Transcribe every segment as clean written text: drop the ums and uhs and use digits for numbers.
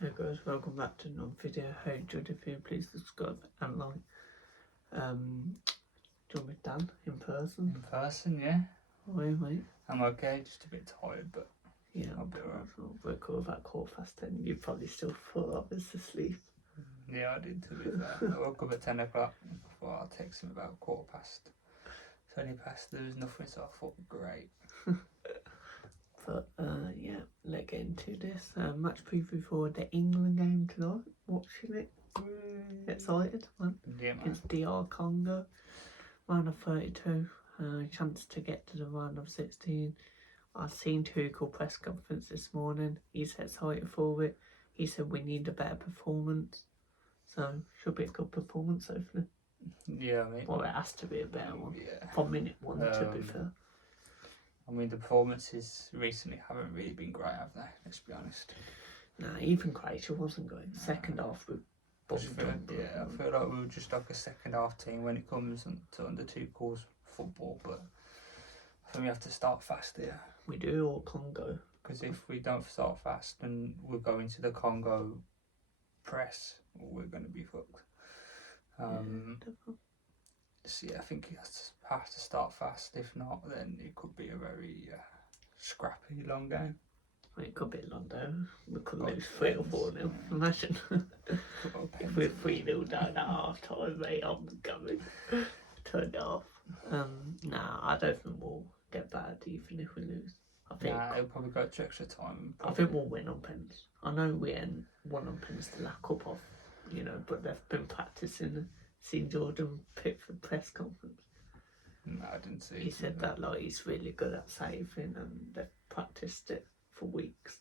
Hey guys, welcome back to another video. How enjoyed it? Please subscribe and like. Join with Dan in person. In person, yeah. How are you, mate? I'm okay, just a bit tired, but yeah, I'll be alright. We're cool about 10:15. You probably still thought I was asleep. Yeah, I did, to be fair. I woke up at 10 o'clock before I texted him about 15:15. It's only past, there was nothing, so I thought, great. But yeah, let's get into this. Match preview for the England game tonight. Watching it. Excited, man. Yeah, man. Against DR Congo. Round of 32. Chance to get to the round of 16. I've seen Tuchel press conference this morning. He's excited for it. He said we need a better performance. So should be a good performance, hopefully. Yeah, I mean, well, it has to be a better one. Yeah. From minute one, to be fair. I mean, the performances recently haven't really been great, have they? Let's be honest. Nah, even Croatia wasn't great. Second half, we I feel like we were just like a second half team when it comes to under Tuchel's football, but I think we have to start fast here. We do, or Congo. Because if we don't start fast and we're going to the Congo press, we're going to be fucked. So yeah, I think he has to start fast. If not, then it could be a very scrappy long game. It could be long though. We could lose 3 or 4-0. Imagine if we're 3-0 down at half time, mate. I'm coming. Turned it off. Nah, I don't think we'll get bad even if we lose. I think it'll probably go to extra time. I think we'll win on pens. I know we ain't won on pens the last couple of, but they've been practicing. Seen Jordan Pickford press conference. No, I didn't see. He said that like he's really good at saving, and they've practiced it for weeks.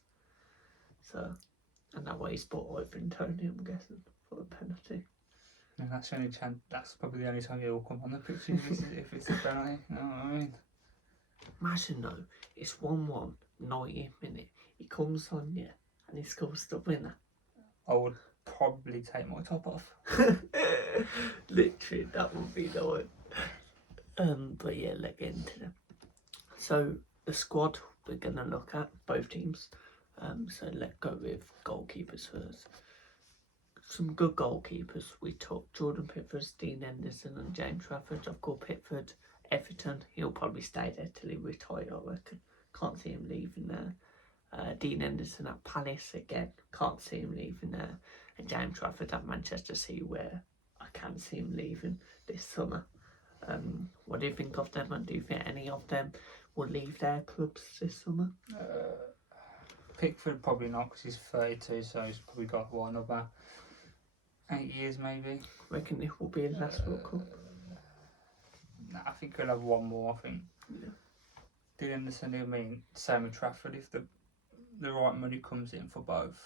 So, and that way he's brought over in Tony, I'm guessing, for a penalty. And that's the only chance. That's probably the only time he'll come on the pitch if it's a penalty. You know what I mean? Imagine though, it's 1-1, 90th minute. He comes on, yeah, and he scores the winner. I would probably take my top off. Literally, that would be the one. But yeah, let's get into them. So the squad we're gonna look at, both teams. So let's go with goalkeepers first. Some good goalkeepers. We took Jordan Pickford, Dean Henderson and James Trafford. I've got Pickford, Everton. He'll probably stay there till he retires, I reckon. Can't see him leaving there. Dean Henderson at Palace again. Can't see him leaving there. And James Trafford at Manchester City, where I can see him leaving this summer. What do you think of them, and do you think any of them will leave their clubs this summer? Pickford probably not, because he's 32, so he's probably got another 8 years maybe. Reckon it will be his last World Cup? Nah, I think he'll have one more. I think. Yeah. Dean Henderson, I mean, same with Trafford. If the right money comes in for both,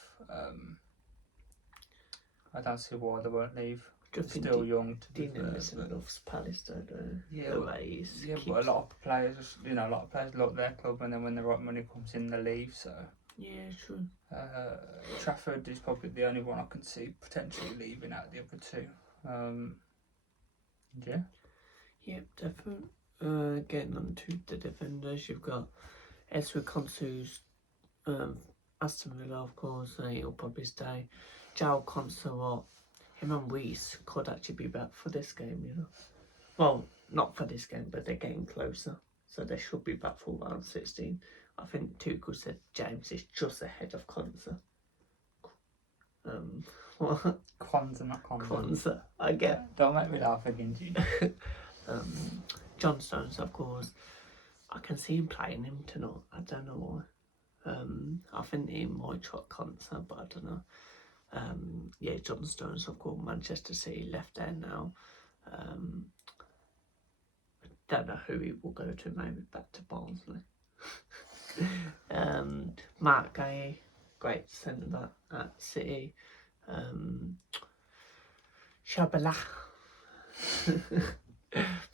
I don't see why they won't leave. They're still young to be fair. Dean Henderson loves Palace, though. Yeah, but a lot of players, love their club, and then when the right money comes in, they leave. So yeah, true. Trafford is probably the only one I can see potentially leaving out of the other two. Yeah, definitely. Getting on to the defenders, you've got Ezra Konsu's Aston Villa, of course. He'll probably stay. João Cancelo, him and Reece could actually be back for this game, Well, not for this game, but they're getting closer. So they should be back for round 16. I think Tuchel said James is just ahead of Konsa. What? Konsa, not Konsa. Konsa, I get. Don't make me laugh again, Jude. John Stones, of course. I can see him playing him tonight. I don't know why. I think he might try Konsa, but I don't know. Yeah, John Stones, of course, Manchester City left there now. I don't know who he will go to, maybe back to Barnsley. Mark Gay, great centre back at City. Shabala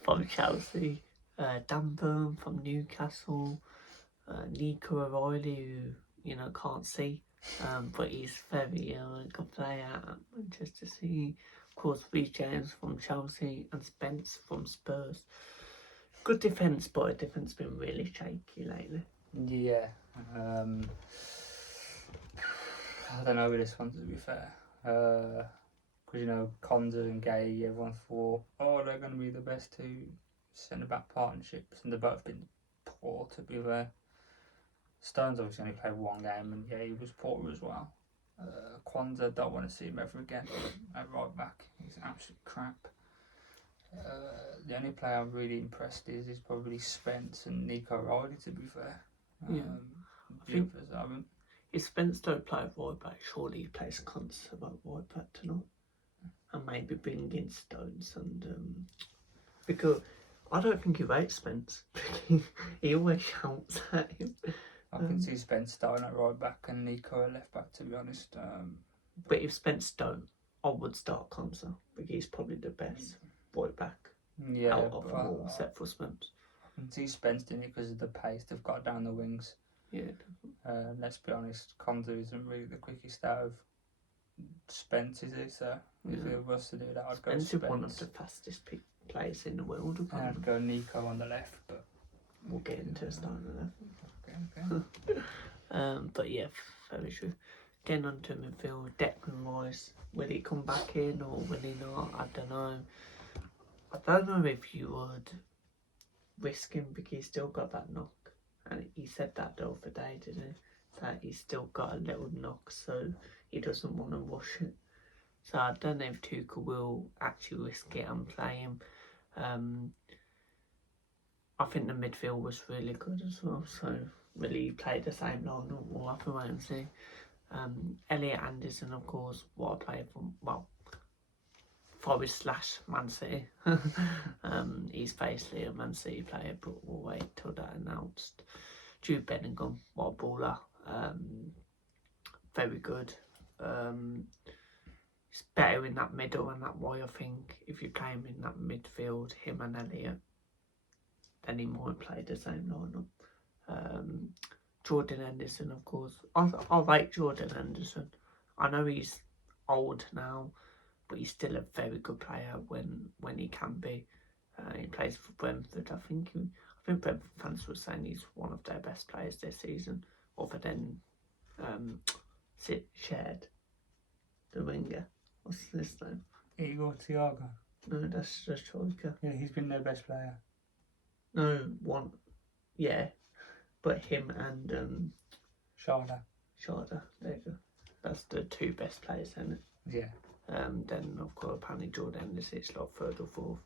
from Chelsea. Dan Burn from Newcastle. Nico O'Reilly, who, can't see. But he's very good player at Manchester City. Of course, Reece James from Chelsea and Spence from Spurs. Good defence, but our defence been really shaky lately. Yeah. I don't know with this one, to be fair. Because, you know, Conda and Gay, everyone thought, oh, they're going to be the best two centre-back partnerships, and they've both been poor, to be fair. Stones obviously only played one game, and yeah, he was poor as well. Kwanzaa, don't want to see him ever again at right back. He's absolute crap. The only player I'm really impressed is probably Spence and Nico Riley, to be fair. Yeah. The I think others haven't. if Spence don't play at right back, surely he plays Constable at right back tonight. And maybe bring in Stones and because I don't think he rates Spence. He always shouts at him. I can see Spence starting at right back and Nico at left back, to be honest. But if Spence don't, I would start Consa because he's probably the best right back Yeah, out of but them all, except for Spence. I can see Spence doing it because of the pace they've got down the wings. Yeah. Let's be honest, Condu isn't really the quickest out of Spence, is he? So if it was to do that, I'd go Spence Spence. is one of the fastest players in the world. And I'd go Nico on the left, but we'll get into starting left. Okay. But yeah, very true. Getting on to midfield, Declan Rice, will he come back in or will he not? I don't know. I don't know if you would risk him because he's still got that knock. And he said that the other day, didn't he? That he's still got a little knock, so he doesn't want to rush it. So I don't know if Tuchel will actually risk it and play him. I think the midfield was really good as well, so really played the same line. We'll have to wait and see. Elliot Anderson, of course, what I played from, well, Forest / Man City. He's basically a Man City player, but we'll wait till that announced. Jude Bellingham, what a baller. Very good. It's better in that middle and that way, I think. If you play him in that midfield, him and Elliot, then he might play the same lineup. Jordan Henderson, of course. I like Jordan Henderson. I know he's old now, but he's still a very good player when he can be. He plays for Brentford. I think Brentford fans were saying he's one of their best players this season, other than Shared, the winger. What's his name? Igor Thiago. No, that's just Troika. Yeah, he's been their best player. No, one. Yeah, but him and Sharda. There you go. That's the two best players, isn't it? Yeah. Then of course apparently Jordan Henderson is like third or fourth.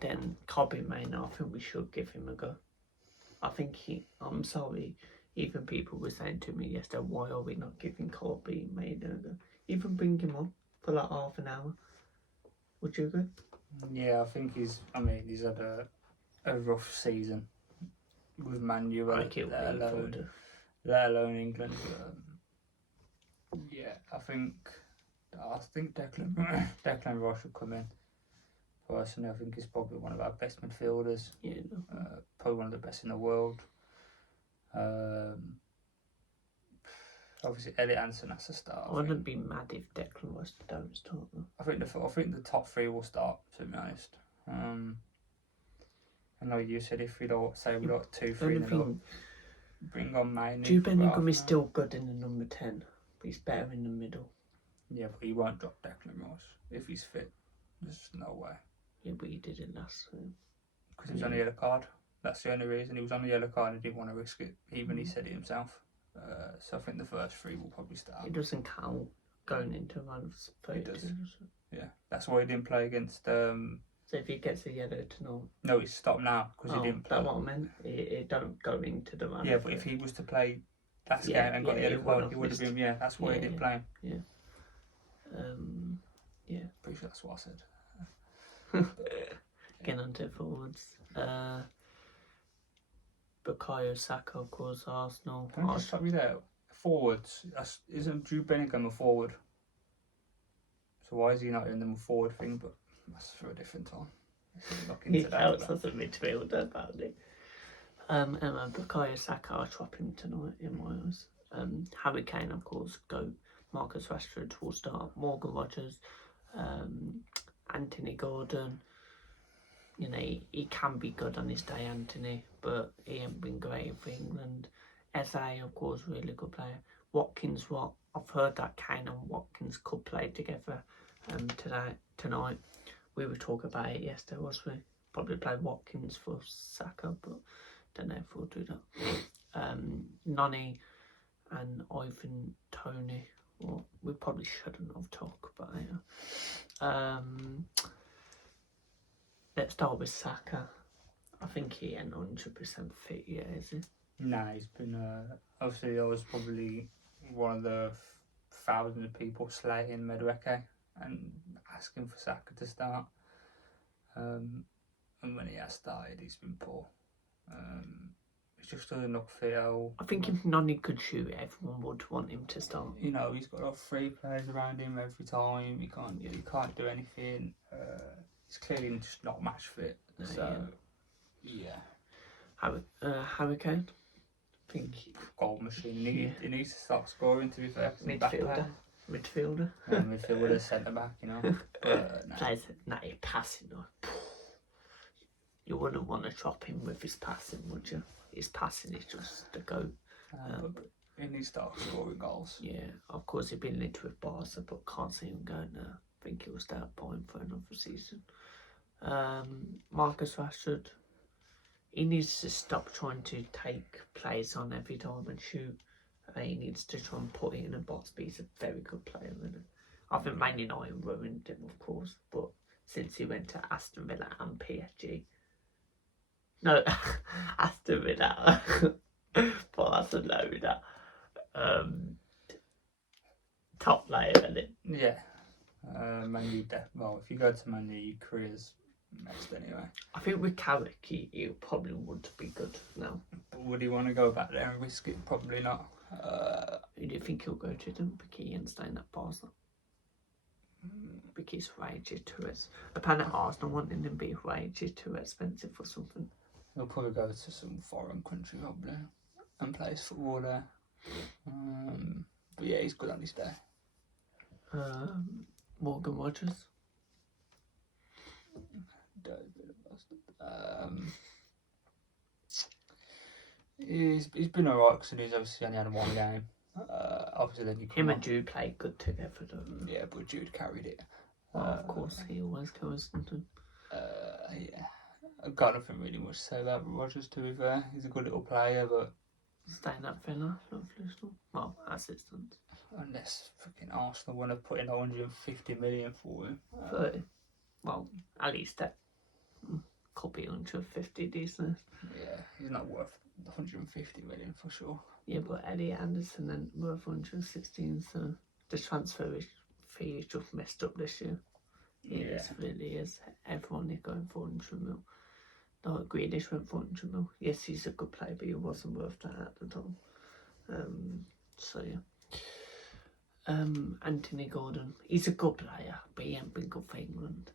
Then Corbyn Maynard, I think we should give him a go. I think I'm sorry, even people were saying to me yesterday, why are we not giving Corbyn Maynard a go? Even bring him on for like half an hour. Would you agree? Yeah, I think he's had a rough season with Man U, let alone England. Yeah, I think Declan Rice should come in. Personally, I think he's probably one of our best midfielders. Yeah, probably one of the best in the world. Obviously, Elliot Anderson has to start. I wouldn't be mad if Declan Rice don't start though. I think the top three will start, to be honest. I know you said if we don't say we got 2-3, bring on Maine. Jude Bellingham is still good in the number 10, but he's better in the middle. Yeah, but he won't drop Declan Rice if he's fit. There's no way. Yeah, but he did it last time. Because he was on a yellow card. That's the only reason. He was on a yellow card and he didn't want to risk it. Even he said it himself. So I think the first three will probably start. It doesn't count going into round of 32. It does. Yeah, that's why he didn't play against. So if he gets a yellow tonight. No, he's stopped now because he didn't play. That's what I meant. It don't go into the round. Yeah, but if he was to play last game and got the yellow card, he would have been. Yeah, that's why he didn't play. Yeah. Yeah. Pretty sure that's what I said. Getting on to forwards. Bukayo Saka, of course, Arsenal. Can I just stop you there? Forwards. Isn't Jude Bellingham a forward? So why is he not in the forward thing? But that's for a different time. He counts as a midfielder, apparently. Bukayo Saka, I'll swap him tonight in my eyes. Harry Kane, of course, go. Marcus Rashford will start. Morgan Rogers, Anthony Gordon. You know, he can be good on his day, Anthony, but he ain't been great for England. SA, of course, really good player. Watkins, I've heard that Kane and Watkins could play together tonight. We were talking about it yesterday, wasn't we? Probably play Watkins for Saka, but don't know if we'll do that. Nani and Ivan Tony. Well, we probably shouldn't have talked about it. Let's start with Saka. I think he ain't 100% fit yet, is he? Nah, he's been obviously I was probably one of the thousands of people slating Madueke and asking for Saka to start. And when he has started, he's been poor. He just doesn't look fit at all. I think if Nani could shoot, everyone would want him to start. You know, he's got 3 players around him every time. He can't do anything. He's clearly just not match fit. So yeah. Harry Kane. I think Goal machine. He needs to start scoring. To be fair, midfielder. Midfielder, centre back. You know, but plays passing. You wouldn't want to drop him with his passing, would you? His passing is just the go. But he needs to start scoring goals. Yeah, of course he's been linked with Barca, but can't see him going there. I think he'll stay at Bayern for another season. Marcus Rashford. He needs to stop trying to take plays on every time and shoot. He needs to try and put it in a box, but he's a very good player. I think Man United ruined him, of course, but since he went to Aston Villa and PSG. No, Aston Villa. But that's a load. Top player, isn't it? Yeah. Man U, well, if you go to Man U, your career's messed anyway. I think with Carrick, he probably would be good now. But would he want to go back there and risk it? Probably not. Who do you think he'll go to then? Piqué and staying at Barca? Piqué's wages too expensive. Apparently Arsenal wanting him to be wages too expensive or something. He'll probably go to some foreign country probably and play football there. But yeah, he's good on his day. Morgan Rogers. He's been alright because he's obviously only had 1 game. Obviously then you come him and Jude played good together though. Yeah, but Jude carried it. Well, of course he always goes into. Yeah. I've got nothing really much to say about Rogers, to be fair. He's a good little player, but staying at Villa, well, assistant. Unless freaking Arsenal want to put in 150 million for him. 30. Well, at least that could be 150 decent. Yeah, he's not worth 150 million for sure. Yeah, but Eddie Anderson then worth 116, so the transfer fee is just messed up this year. It really is. Everyone is going for 100 mil. No, Grealish went for 100 mil. Yes, he's a good player, but he wasn't worth that at the time. So yeah. Anthony Gordon, he's a good player, but he ain't been good for England,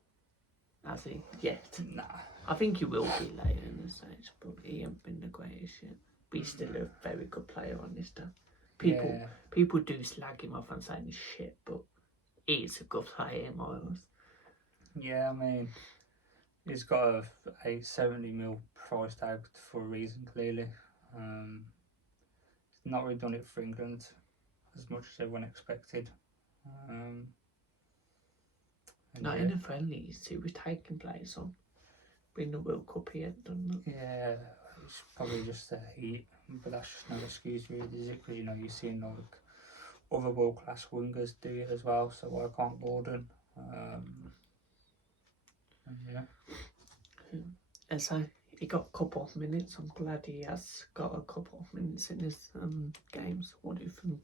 has he? Yet. Nah. I think he will be later in the stage, but he ain't been the greatest yet. But he's still a very good player on this day. People do slag him off and say he's shit, but he's a good player in my eyes. Yeah, I mean, he's got a 70 mil price tag for a reason, clearly. He's not really done it for England as much as everyone expected. Not in the friendlies, he was taking place on. But in the World Cup he hadn't done that. Yeah, it's probably just the heat, but that's just no excuse really, is it? Because, you know, you're seeing like other world class wingers do it as well, so why can't Gordon? And so he got a couple of minutes. I'm glad he has got a couple of minutes in his games. What do you think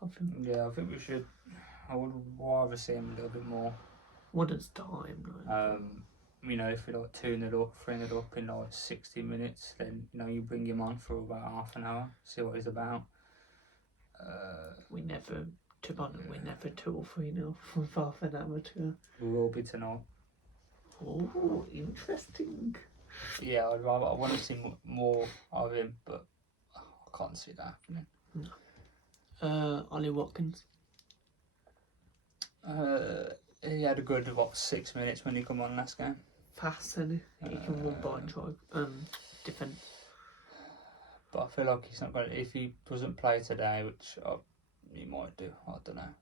of him? Yeah, I think we should. I would rather see him a little bit more. Wouldn't start him, right? You know, if we're like 2-0 up, 3-0 up in like 60 minutes, then, you know, you bring him on for about half an hour, see what he's about. We never 2 or 3-0 with half an hour to go. We will be tonight. Oh, interesting. Yeah, I want to see more of him, but I can't see that happening. No. Ollie Watkins. He had a good 6 minutes when he come on last game. Fast, isn't he? He can run by and try defend. But I feel like he's not going to, if he doesn't play today, which he might do. I don't know.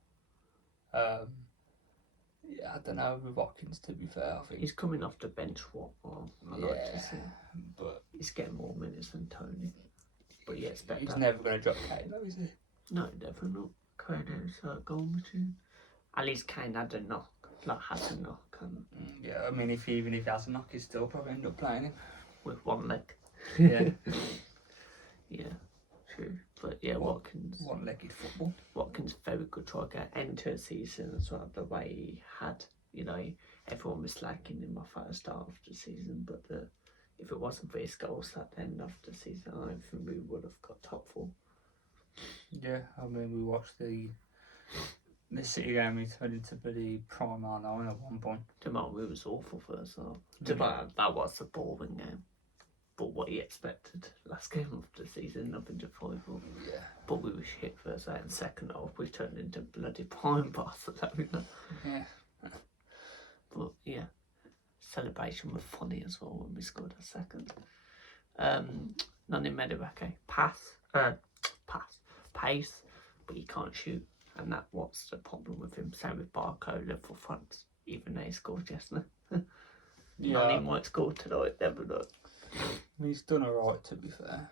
Yeah, I don't know with Watkins. To be fair, I think He's coming off the bench. What? Well, I like to see. but He's getting more minutes than Tony. But yeah, it's better. he's never going to drop Kane, though, is he? No, definitely not. Kane goal machine. At least Kane had a knock. Like, has a knock. And Yeah, I mean, even if he has a knock, he'd still probably end up playing him. with one leg. Yeah. Yeah, true. But yeah, Watkins. One-legged football. Watkins very good try to get into a season as well. The way he had, everyone was liking him off at the start of the season. But if it wasn't for his goals at the end of the season, I don't think we would have got top 4. Yeah, I mean, we watched the City game. He turned into bloody prime R9 at one point. Jamal was awful first half. That was a boring game. But what he expected. Last game of the season, nothing to fight for. Yeah. But we were shit first half, and second half we turned into bloody prime Barcelona. Yeah. But yeah, celebration was funny as well when we scored a second. Nani Medewake, pace, but he can't shoot, and that's what's the problem with him. Same with Barcola for France, even though he scored yesterday. Nani might score tonight, never know. He's done alright, to be fair.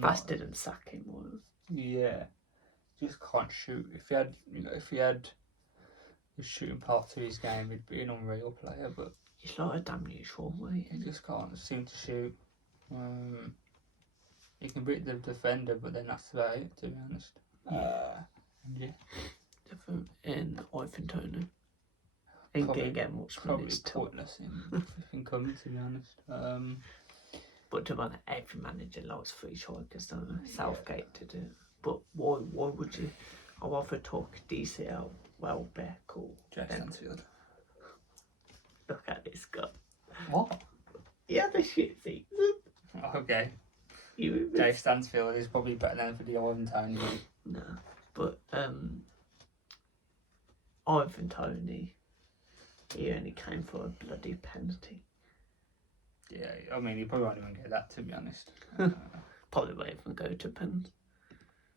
Bass didn't sack him, was. Yeah, just can't shoot. If he had the shooting part to his game, he'd be an unreal player. But he's like a damn neutral, mate. He just can't seem to shoot. He can beat the defender, but then that's about it, to be honest. Yeah. Different in Ivan Tony. Ain't gonna get much minutes. Probably pointless in coming, to be honest. But to be honest, every manager likes 3 strikers, don't they? Southgate did it. But why would you? I'd rather talk DCL, Welbeck, or Jack Stansfield. Look at this guy. What? He had a shit season. Okay. Dave Stansfield is probably better than for the Ivan Toney. No, but Ivan Toney, he only came for a bloody penalty. Yeah, I mean, he probably won't even get that, to be honest. Probably won't even go to pens.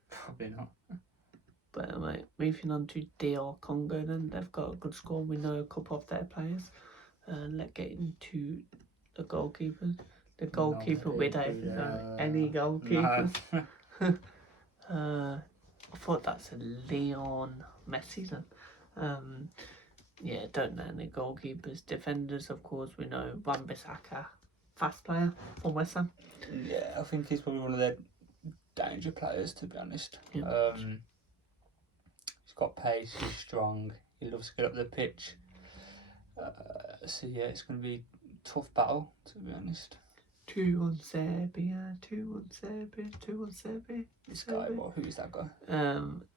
Probably not. But mate, moving on to DR Congo, then they've got a good score. We know a couple of their players. Let's get into the goalkeepers. The goalkeeper without any goalkeepers. No. I thought that's a Leon Messi then. Yeah, don't know any goalkeepers. Defenders, of course, we know Wan-Bissaka, fast player from West Ham. Yeah, I think he's probably one of their danger players, to be honest. Yeah. He's got pace, he's strong, he loves to get up the pitch. So yeah, it's going to be a tough battle, to be honest. 2-1 Serbia, 2-1 Serbia, 2-1 Serbia. This guy, who's that guy?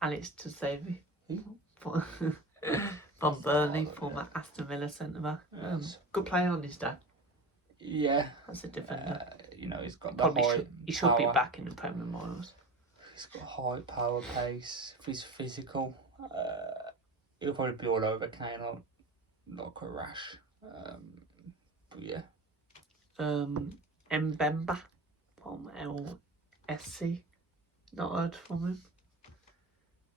Alex Tsevi. Who? From Burnley, former Aston Villa centre back. Good player on his day. Yeah. As a defender. He's got he should be back in the Premier Miles. He's got height, power, pace. If he's physical, he'll probably be all over Kane, like a rash. But yeah. Mbemba from LSC. Not heard from him.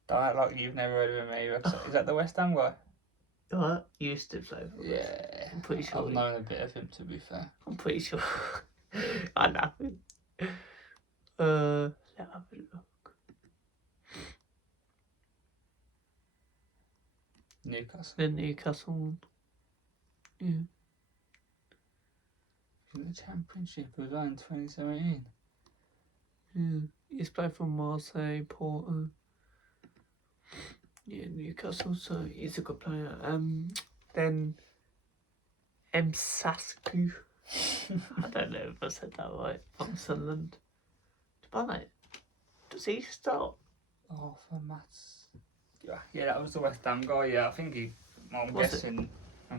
Don't act like you've never heard of him either. Is that the West Ham guy? What? Used to play for us. Yeah. I'm pretty sure. I've known a bit of him, to be fair. I'm pretty sure. I know him. Let's have a look. Newcastle. The Newcastle one. Yeah. In the Championship, it was on in 2017. Yeah. He's played for Marseille, Porto. Yeah, Newcastle, so he's a good player. Then Sasku. I don't know if I said that right. From Sunderland. Does he start? Oh, for Mats. Yeah, that was the West Ham guy. Yeah, I think I'm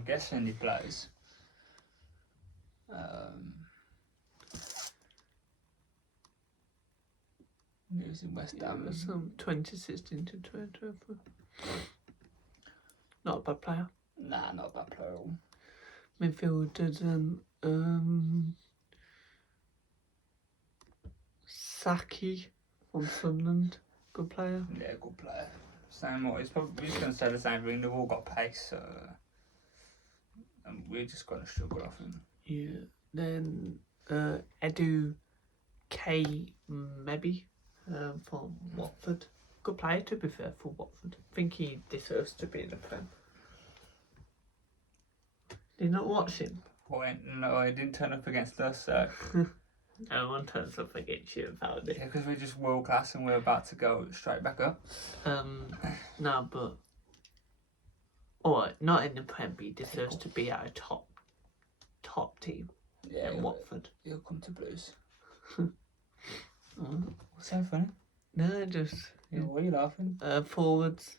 guessing he plays. He was in West Ham. It was 2016 to 2024. Not a bad player. Nah, not a bad player at all. Midfielders Saki from Sunderland. Good player. Yeah, good player. Same. He's probably just going to say the same thing. They've all got pace, and we're just going to struggle. I think. Yeah. Then Edu K maybe from Watford. Good player to be fair for Watford. I think he deserves to be in the Prem. Did you not watch him? No, he didn't turn up against us. So. No one turns up against you about it. Yeah, because we're just world class and we're about to go straight back up. No, but not in the Prem. He deserves to be at a top team in Watford. He'll come to Blues. Mm. What's so funny? No, just Why are you laughing? Forwards.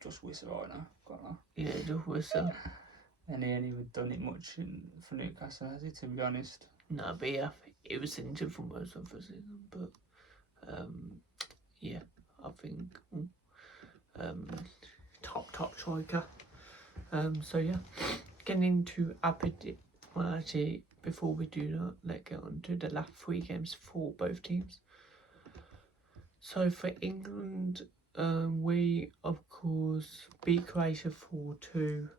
Just whistle right now. Got that. Yeah, just whistle. And he ain't even done it much for Newcastle, has he? To be honest. No, but yeah, it was injured for most of the season. But yeah, I think top striker. So yeah, getting into Aberdeen. Well, actually, before we do that, let's get on to the last 3 games for both teams. So for England, we of course beat Croatia 4-2.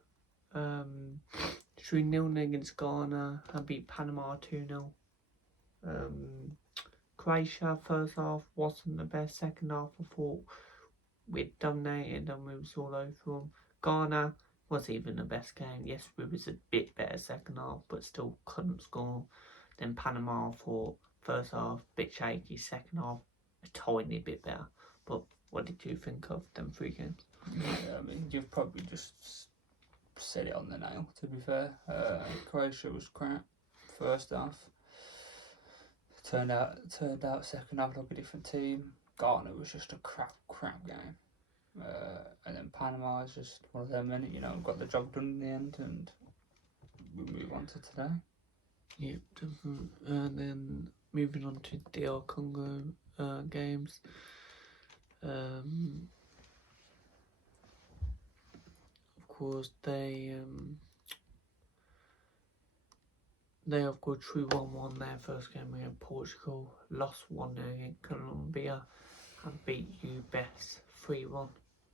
3-0 against Ghana and beat Panama 2-0. Croatia first half wasn't the best. Second half I thought we'd dominated and we was all over them. Ghana was even the best game. Yes, we was a bit better second half, but still couldn't score. Then Panama for first half, bit shaky. Second half, a tiny bit better. But what did you think of them 3 games? Yeah, I mean, you've probably just set it on the nail, to be fair. Croatia was crap first half. Turned out second half like a different team. Ghana was just a crap game. And then Panama is just one of them, and got the job done in the end, and we move on to today. Yep, definitely. And then moving on to DR Congo games. Of course, they of course drew 1-1 their first game against Portugal, lost 1-0 against Colombia, and beat UBS 3-1.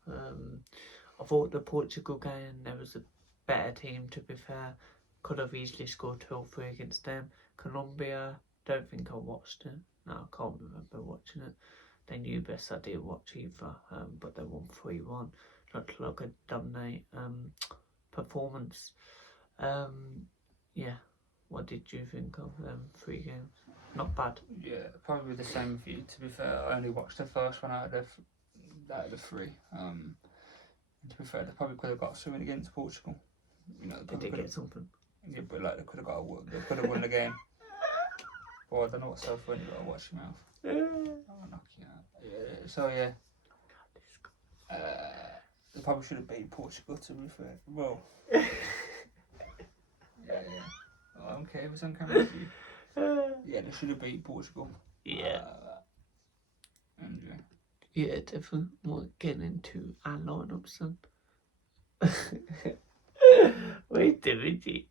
I thought the Portugal game, there was a better team, to be fair. Could have easily scored 2 or 3 against them. Colombia, don't think I watched it. No, I can't remember watching it. Then UBS I did watch either, but they won 3-1. Looked like a dominate performance. Yeah. What did you think of them 3 games? Not bad. Yeah, probably the same with you. To be fair, I only watched the first one out of the 3. To be fair, they probably could have got something against Portugal. They did get something. Yeah, but they could have they could have won the game. Well, I don't know what's so funny about watching your mouth. I'll knock you out. Yeah, so yeah. They probably should have beat Portugal, to be fair. Well. Yeah. I don't care if it's on camera with you. Yeah, they should have beat Portugal. Yeah. And yeah, definitely. We're getting into our lineups then. Wait, Divinity.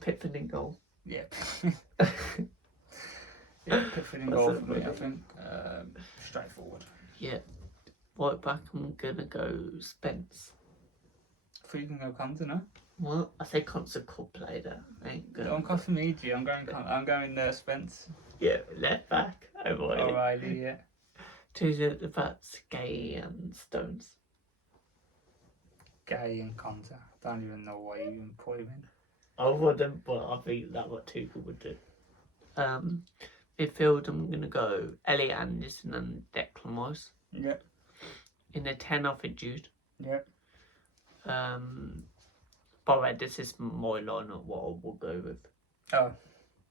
Pickford in goal. Yeah. Yeah, Pickford in goal for me, I think. Straightforward. Yeah. Right back, I'm gonna go Spence. You can go Conte, no? Well, I say Conte could play that. Don't cost for me, G. I'm going Spence. Yeah, left back. O'Reilly, yeah. 2 at the backs, Gay and Stones. Gay and Conte. I don't even know why you even put him in. I wouldn't, but I think that's what Tuchel would do. Midfield, I'm going to go Elliot Anderson and Declan Rice. Yep. In the 10, I think Jude. Yep. By the way, this is my lineup, what I will go with. Oh.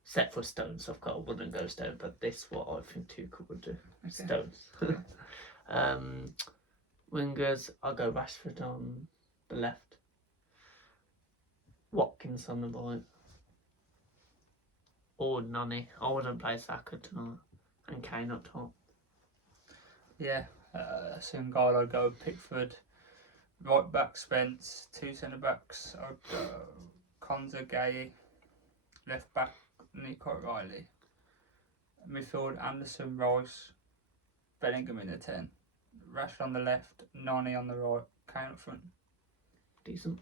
Set for Stones, I've got I wouldn't go Stones, but this is what I think Tuchel would do. Okay. Stones. Wingers, I'll go Rashford on the left. Watkins on the right. Or Nani. I wouldn't play Saka tonight. And Kane up top. Yeah. So in goal I'd go Pickford. Right back Spence. 2 centre backs. I'd go Conte, Gay. Left back Nico O'Reilly. Midfield Anderson, Rice. Bellingham in the 10, Rashford on the left, Nani on the right, Kane up front. Decent.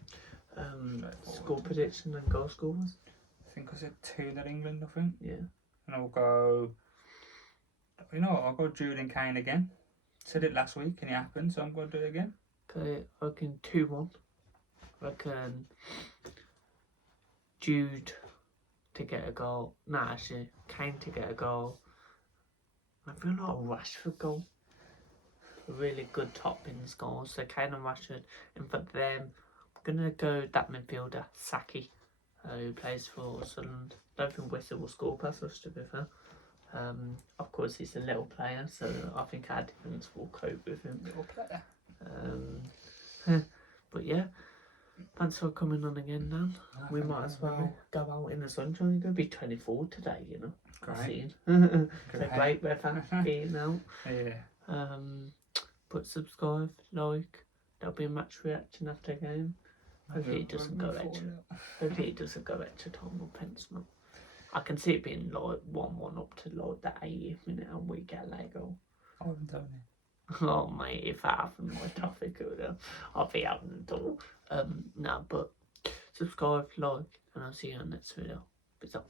Straightforward. Score prediction and goal scorers. I think I said 2-0 England, I think. Yeah. And I'll go, you know what, I'll go Jude Kane again. Said it last week and it happened, so I'm going to do it again. Okay, I reckon 2-1. I reckon Jude to get a goal. Nah, actually, Kane to get a goal. I feel like a Rashford goal. A really good top pins goals. So Kane and Rashford. And for them, I'm going to go that midfielder, Saki, who plays for Sunderland. Don't think Whistle will score past us, to be fair. Of course, he's a little player, so I think our defence will cope with him. Little player. But yeah, thanks for coming on again, Dan. We might as well go out in the sunshine. It's going to be 24 today, you know. Great. It's a great weather being out. Yeah. But subscribe, like. There'll be a match reaction after the game. Hopefully it doesn't go extra. Hopefully it doesn't go extra time or Pensman. I can see it being like 1-1 up to like the 80th minute and we get a late goal. I haven't done it. Oh mate, if that happened, my topic I'll be out the door. No, but subscribe, like, and I'll see you on the next video. Peace out.